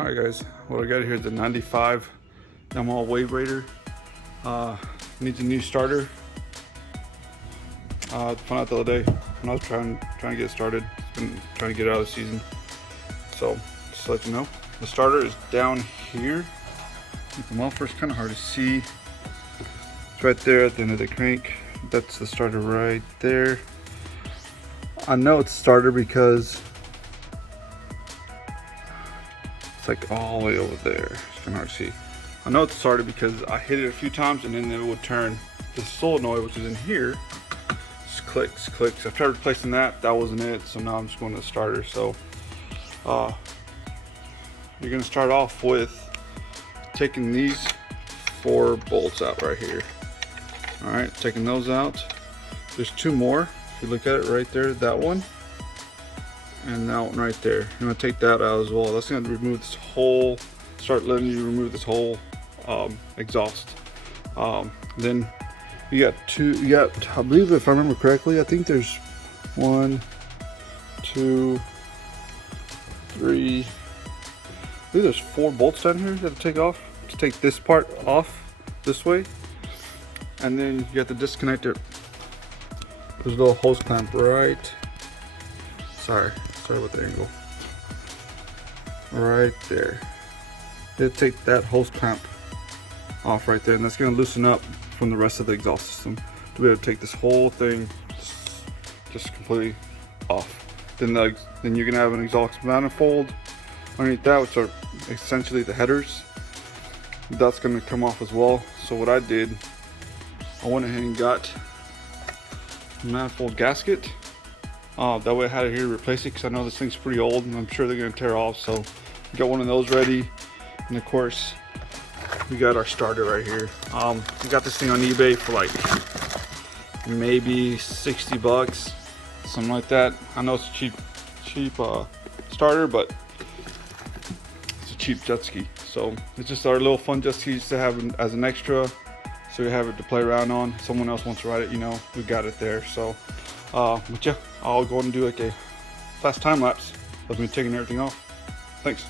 Alright guys, what I got here is the 95 Yamaha Waveraider. Needs a new starter. I found out the other day when I was trying to get it started. Been trying to get it out of the season. So just to let you know, the starter is down here. The muffler is kind of hard to see. It's right there at the end of the crank. That's the starter right there. I know it's starter because it's like all the way over there. It's kind of hard to see. I know it's started because I hit it a few times and then it would turn the solenoid, which is in here, just clicks. I've tried replacing that. That wasn't it. So now I'm just going to the starter. So you're going to start off with taking these 4 bolts out right here. All right, taking those out. There's 2 more. If you look at it right there, that one and that one right there. You're gonna take that out as well. That's gonna remove this whole, start letting you remove this whole exhaust. Then you got 2, I believe if I remember correctly, I think there's 1, 2, 3, I believe there's 4 bolts down here that to take off, to take this part off this way. And then you have to disconnect it. There's a little hose clamp right, sorry with the angle, right there. They'll take that hose clamp off right there, and that's going to loosen up from the rest of the exhaust system to be able to take this whole thing just completely off. Then you're going to have an exhaust manifold underneath that, which are essentially the headers. That's going to come off as well. So what I did, I went ahead and got a manifold gasket. That way I had it here to replace it because I know this thing's pretty old and I'm sure they're going to tear off. So we got one of those ready, and of course we got our starter right here. We got this thing on eBay for like maybe 60 bucks, something like that. I know it's a cheap starter, but it's a cheap jet ski. So it's just our little fun jet skis to have as an extra, so you have it to play around on. If someone else wants to ride it, you know, we got it there. So but yeah, I'll go and do like a fast time lapse of me taking everything off. Thanks.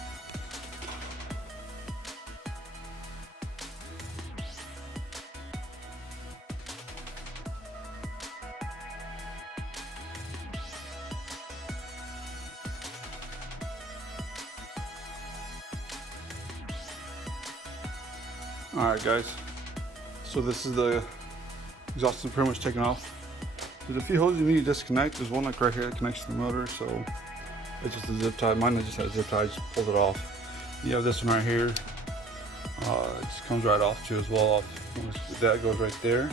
Alright guys, so this is the exhaust system pretty much taken off. There's a few hoses you need to disconnect. There's one like right here that connects to the motor, so it's just a zip tie. Mine just had a zip tie, just pulled it off. You have this one right here. It just comes right off too as well. That goes right there,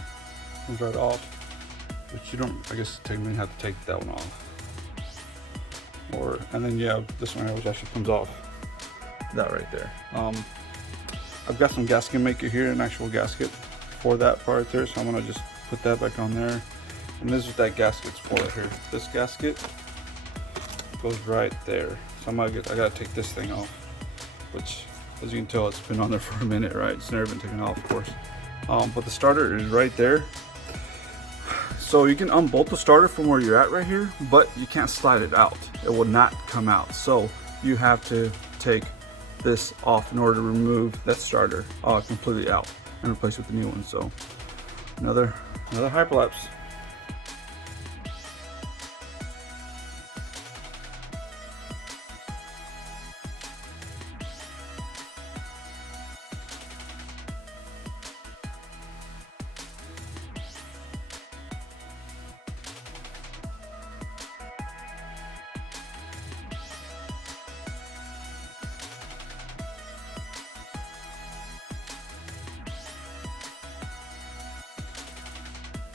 comes right off. But you don't, I guess technically have to take that one off. And then you have this one here, which actually comes off. That right there. I've got some gasket maker here, an actual gasket for that part there, so I'm gonna just put that back on there. And this is what that gasket's for right here. This gasket goes right there. So I gotta take this thing off, which as you can tell, it's been on there for a minute, right? It's never been taken off, of course. But the starter is right there. So you can unbolt the starter from where you're at right here, but you can't slide it out. It will not come out. So you have to take this off in order to remove that starter completely out and replace it with the new one. So another hyperlapse.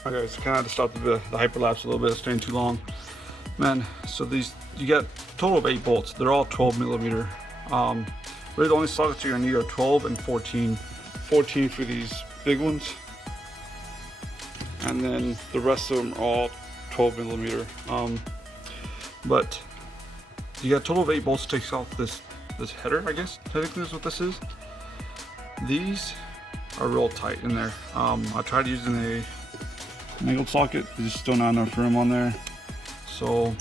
Okay, so kind of to stop the hyperlapse a little bit, it's staying too long, man. So you got a total of 8 bolts. They're all 12 millimeter. Really the only sockets you're gonna need are 12 and 14. 14 for these big ones, and then the rest of them are all 12 millimeter. But you got a total of 8 bolts to take off this header, I guess technically is what this is. These are real tight in there. I tried using an angled socket, there's still not enough room on there. So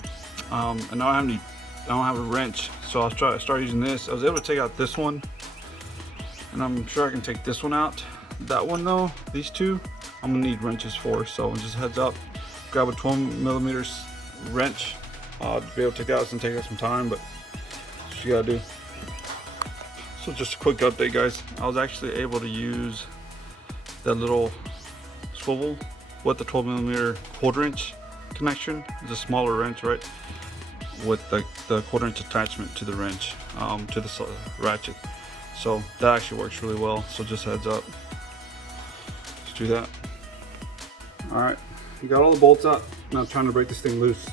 and I don't have any don't have a wrench, so I started using this. I was able to take out this one, and I'm sure I can take this one out. That one though, these two, I'm gonna need wrenches for. So just heads up, grab a 12mm wrench to be able to take that out. It's gonna take us some time, but that's what you gotta do. So just a quick update, guys. I was actually able to use that little swivel with the 12mm 1/4 inch connection. It's a smaller wrench, right? With the 1/4 inch attachment to the wrench, to the ratchet. So that actually works really well. So just heads up. Let's do that. All right, you got all the bolts out. Now I'm trying to break this thing loose,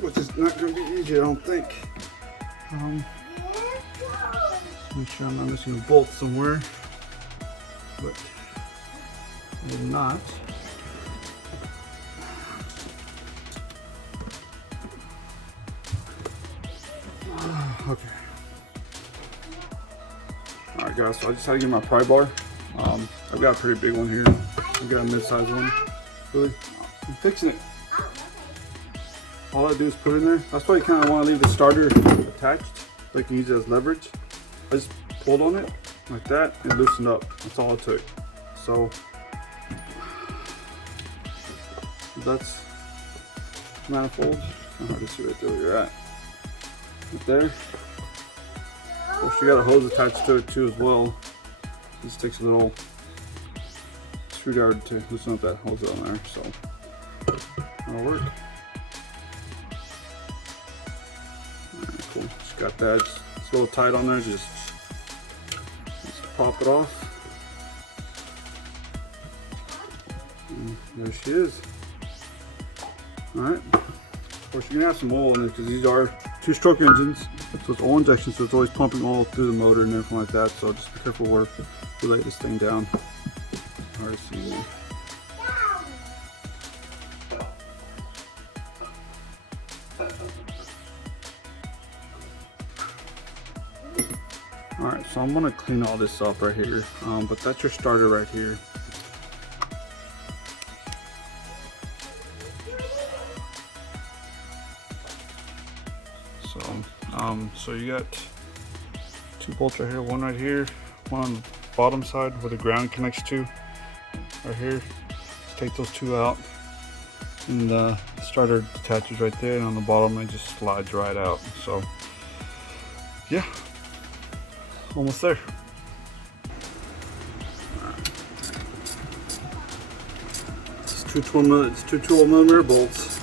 which is not going to be easy, I don't think. Make sure I'm not missing a bolt somewhere, but I did not. Okay. Alright guys, so I just had to get my pry bar. I've got a pretty big one here. I've got a mid-sized one. Really? I'm fixing it. All I do is put it in there. That's why you kind of want to leave the starter attached, so you can use it as leverage. I just pulled on it like that and loosened up. That's all it took. So that's manifold. It's hard to see right there where you're at. Right there. Of course, you got a hose attached to it too as well. This takes a little screwdriver to loosen up that hose on there, so that'll work. Alright, cool. Just got that. It's a little tight on there. Just pop it off. And there she is. Alright. Of course, you're gonna have some oil in it because these are 2-stroke engines, so it's oil injection, so it's always pumping oil through the motor and everything like that. So just be careful where you lay this thing down. Hard to see me. Alright, so I'm gonna clean all this up right here, but that's your starter right here. So you got 2 bolts right here, one right here, one on the bottom side where the ground connects to, right here. Just take those 2 out, and the starter attaches right there, and on the bottom it just slides right out. So yeah, almost there. It's 2 12mm bolts.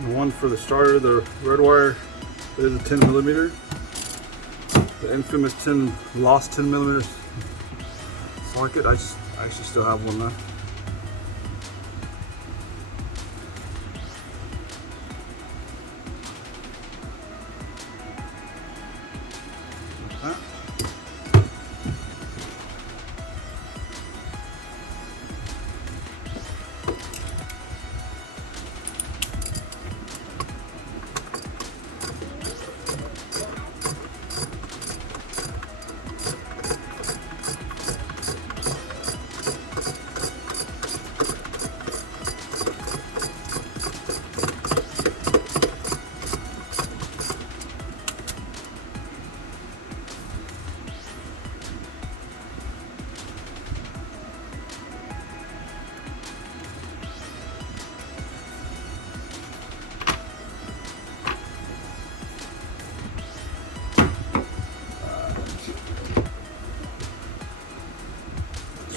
The one for the starter, the red wire, is a 10mm. The infamous lost 10mm socket. I actually still have one left. Like that.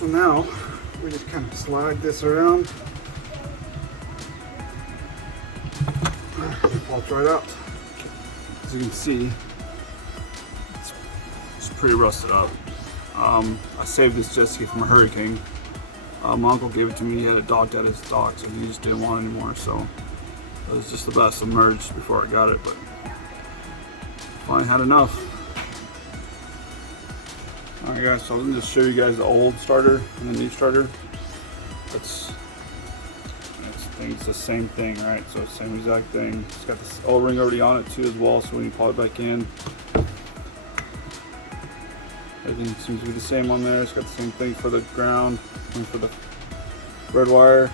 So now we just kind of slide this around. It pops right out. As you can see, it's pretty rusted up. I saved this jet ski from a hurricane. My uncle gave it to me. He had it docked at his dock, so he just didn't want it anymore. So it was just the best submerged before I got it, but finally had enough. Alright guys, so let me just show you guys the old starter and the new starter. It's the same thing, right? So same exact thing. It's got this O-ring already on it too as well, so when you pop it back in, everything seems to be the same on there. It's got the same thing for the ground and for the red wire.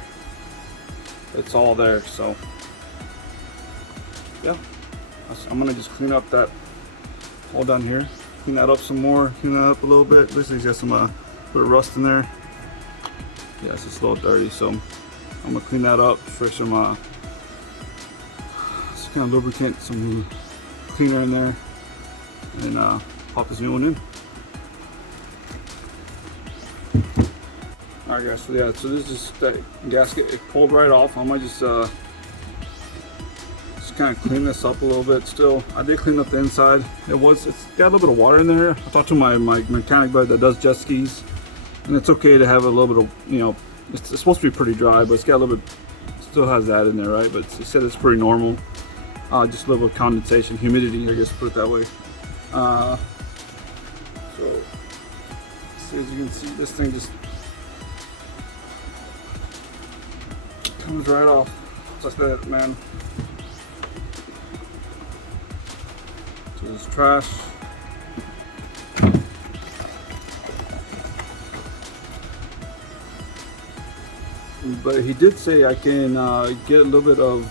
It's all there, so yeah. I'm gonna just clean up that hole down here. Clean that up some more, clean that up a little bit. Looks like it's got some bit of rust in there. Yeah, it's just a little dirty, so I'm gonna clean that up, spray some kind of lubricant, some cleaner in there, and then pop this new one in. Alright guys, so yeah, so this is just that gasket. It pulled right off. I might just kind of clean this up a little bit still. I did clean up the inside. It's got a little bit of water in there. I talked to my mechanic buddy that does jet skis, and it's okay to have a little bit of, you know, it's supposed to be pretty dry, but it's got a little bit, still has that in there, right? But he said it's pretty normal. Just a little bit of condensation, humidity, I guess, put it that way. So, see, as you can see, this thing just comes right off. Just that, man. So this trash. But he did say I can get a little bit of,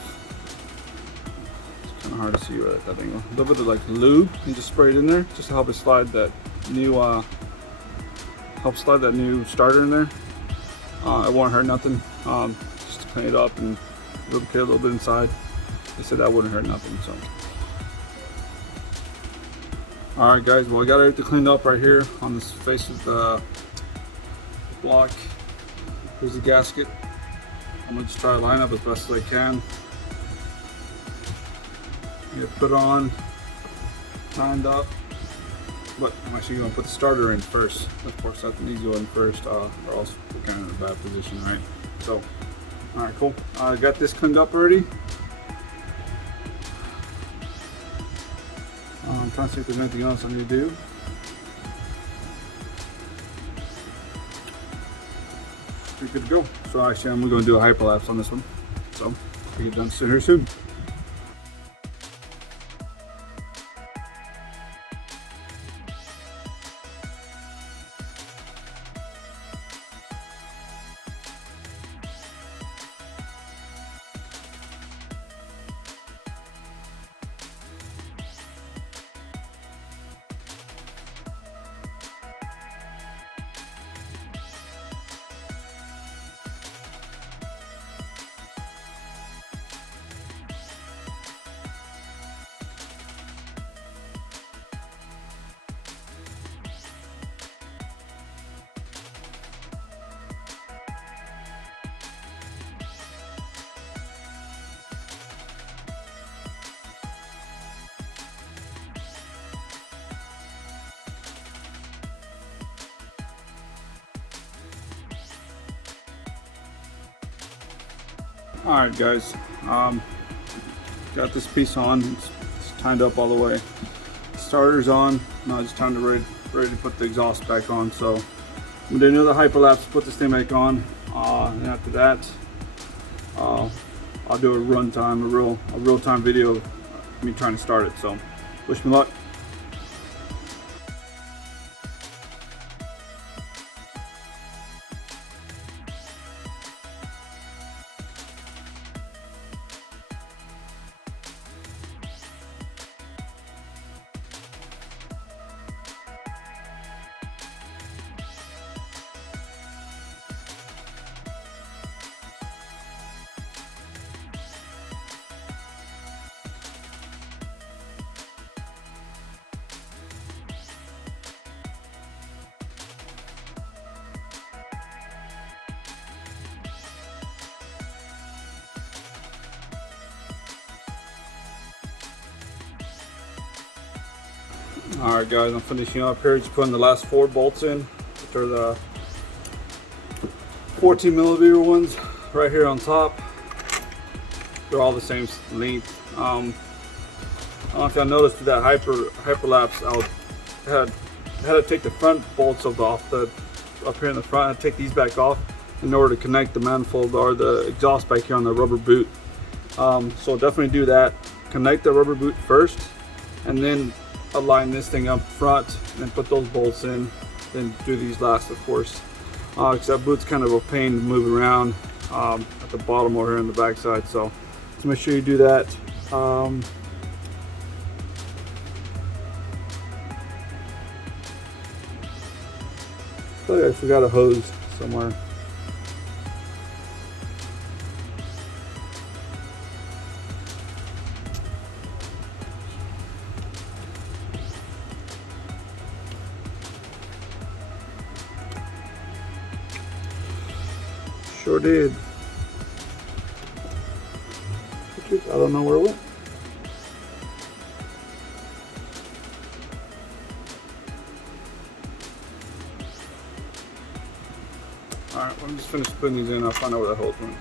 it's kind of hard to see right at that angle, a little bit of like lube and just spray it in there just to help it slide that new starter in there. It won't hurt nothing. Just to clean it up and lubricate a little bit inside. They said that wouldn't hurt nothing. So alright guys, well I got everything cleaned up right here on this face of the block. Here's the gasket. I'm gonna just try to line up as best as I can. Get it put on, lined up. But I'm actually gonna put the starter in first. Of course, that needs to go in first, or else we're kind of in a bad position, right? So, all right, cool. I got this cleaned up already. I'm trying to see if there's anything else I need to do. Pretty good to go. So actually, I'm going to do a hyperlapse on this one. So we'll get done here soon. Alright guys, got this piece on, it's tied up all the way. Starter's on, now it's time to ready to put the exhaust back on. So I'm gonna do another hyperlapse, put this thing back on, and after that I'll do a real-time video of me trying to start it. So wish me luck. Alright guys, I'm finishing up here. Just putting the last 4 bolts in, which are the 14mm ones right here on top. They're all the same length. I don't know if y'all noticed through that hyperlapse, I had to take the front bolts up here in the front. I had to take these back off in order to connect the manifold or the exhaust back here on the rubber boot. So definitely do that. Connect the rubber boot first, and then align this thing up front, and then put those bolts in. Then do these last, of course, because that boot's kind of a pain to move around at the bottom over here on the back side. So make sure you do that. I feel like I forgot a hose somewhere. Sure did. I don't know where it went. Alright, well, I'm just finished putting these in. I'll find out where that hole went.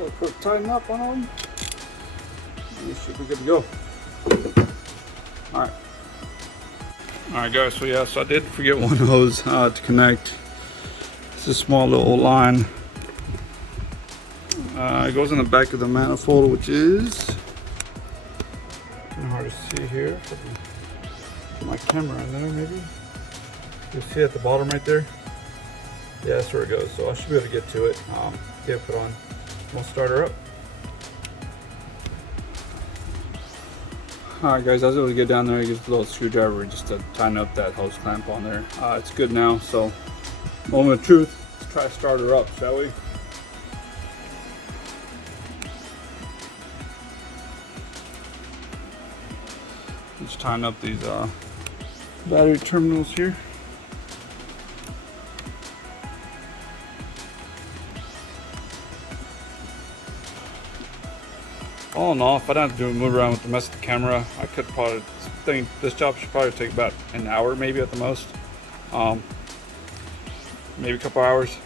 A quick tighten up on them. We should be good to go. Alright guys, so I did forget one hose to connect. It's a small little line. It goes in the back of the manifold, which is kind of hard to see here. Put my camera in there maybe. You see at the bottom right there? Yeah, that's where it goes. So I should be able to get to it. Get put on. We'll start her up. Alright guys, I was able to get down there and use a little screwdriver just to tighten up that hose clamp on there. It's good now, so moment of truth, let's try to start her up, shall we? Just tighten up these battery terminals here. All in all, if I don't have to move around with the mess of the camera, I could probably think this job should probably take about an hour, maybe at the most. Maybe a couple hours.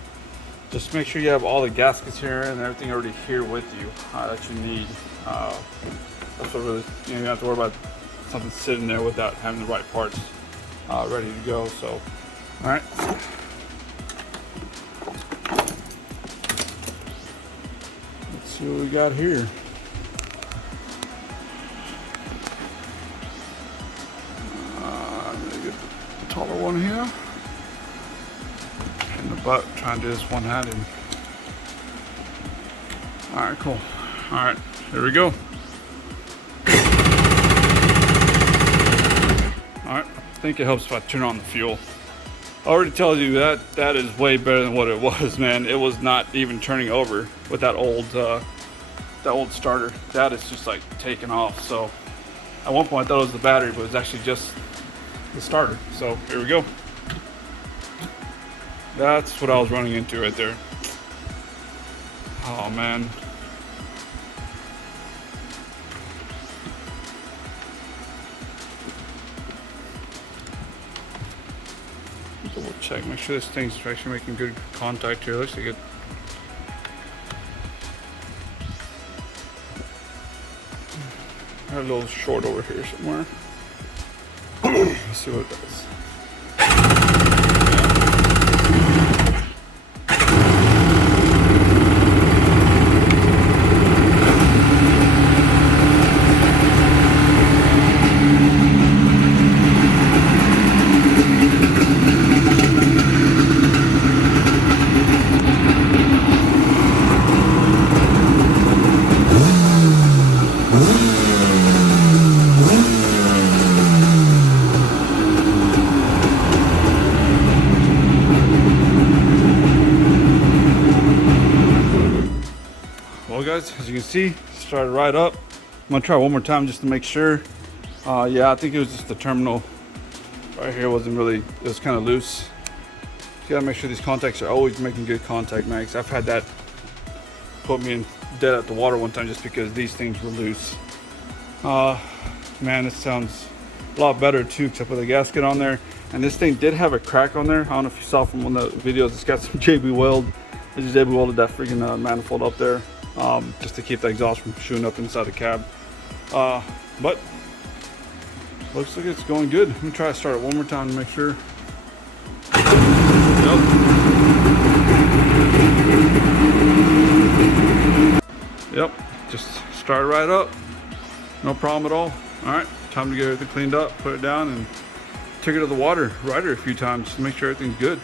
Just make sure you have all the gaskets here and everything already here with you that you need. That's what really, you don't have to worry about something sitting there without having the right parts ready to go. So, all right. Let's see what we got here. Taller one here, and the butt, trying to do this one-handed. All right, cool. All right, here we go. All right, I think it helps if I turn on the fuel. I already told you that is way better than what it was, man. It was not even turning over with that old starter. That is just like taking off. So at one point I thought it was the battery, but it was actually just the starter. So here we go. That's what I was running into right there. Oh man. Double check check, make sure this thing's actually making good contact here. Looks like it. Got a little short over here somewhere. Let's see what it does. Well guys, as you can see, started right up. I'm gonna try one more time just to make sure. Yeah, I think it was just the terminal right here wasn't really, it was kind of loose. You gotta make sure these contacts are always making good contact, man, 'cause I've had that put me in dead at the water one time just because these things were loose. Man, this sounds a lot better too, except for the gasket on there. And this thing did have a crack on there. I don't know if you saw from one of the videos, it's got some JB weld. I just JB welded that freaking manifold up there. Just to keep the exhaust from shooting up inside the cab. But looks like it's going good. Let me try to start it one more time to make sure. Yep, just started right up. No problem at all. All right, time to get everything cleaned up, put it down, and take it to the Waveraider a few times to make sure everything's good.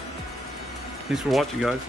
Thanks for watching, guys.